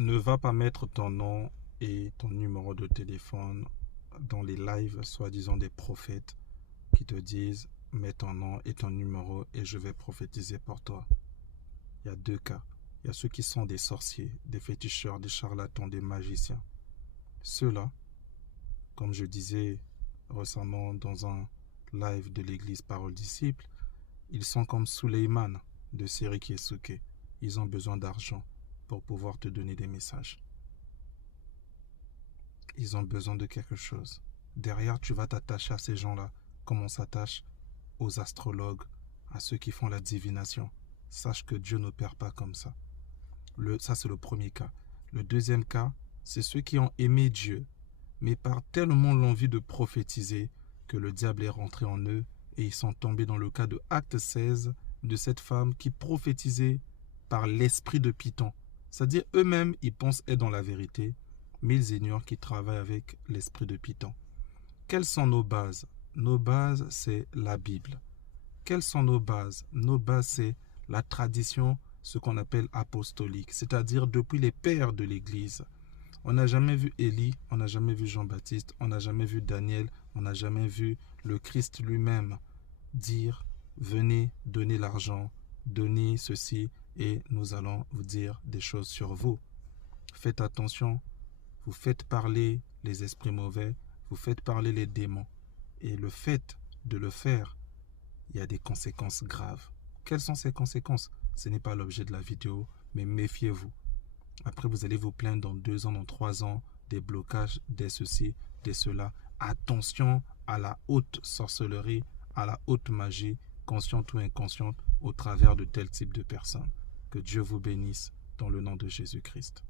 Ne va pas mettre ton nom et ton numéro de téléphone dans les lives soi-disant des prophètes qui te disent mets ton nom et ton numéro et je vais prophétiser pour toi. Il y a deux cas. Il y a ceux qui sont des sorciers, des féticheurs, des charlatans, des magiciens. Ceux-là, comme je disais récemment dans un live de l'église Parole Disciple, ils sont comme Suleiman de Seri Kiesuke. Ils ont besoin d'argent pour pouvoir te donner des messages. Ils ont besoin de quelque chose. Derrière, tu vas t'attacher à ces gens-là comme on s'attache aux astrologues, à ceux qui font la divination. Sache que Dieu n'opère pas comme ça. Ça, c'est le premier cas. Le deuxième cas, c'est ceux qui ont aimé Dieu, mais par tellement l'envie de prophétiser que le diable est rentré en eux et ils sont tombés dans le cas de Acte 16 de cette femme qui prophétisait par l'esprit de Python. C'est-à-dire eux-mêmes, ils pensent être dans la vérité, mais ils ignorent qu'ils travaillent avec l'esprit de Python. Quelles sont nos bases? Nos bases, c'est la Bible. Quelles sont nos bases? Nos bases, c'est la tradition, ce qu'on appelle apostolique, c'est-à-dire depuis les pères de l'Église. On n'a jamais vu Élie, on n'a jamais vu Jean-Baptiste, on n'a jamais vu Daniel, on n'a jamais vu le Christ lui-même dire « Venez, donnez l'argent, donnez ceci et nous allons vous dire des choses sur vous. » Faites attention, vous faites parler les esprits mauvais, vous faites parler les démons. Et le fait de le faire, il y a des conséquences graves. Quelles sont ces conséquences? Ce n'est pas l'objet de la vidéo, mais méfiez-vous. Après, vous allez vous plaindre dans 2 ans, dans 3 ans, des blocages, des ceci, des cela. Attention à la haute sorcellerie, à la haute magie, consciente ou inconsciente, au travers de tel type de personnes. Que Dieu vous bénisse dans le nom de Jésus-Christ.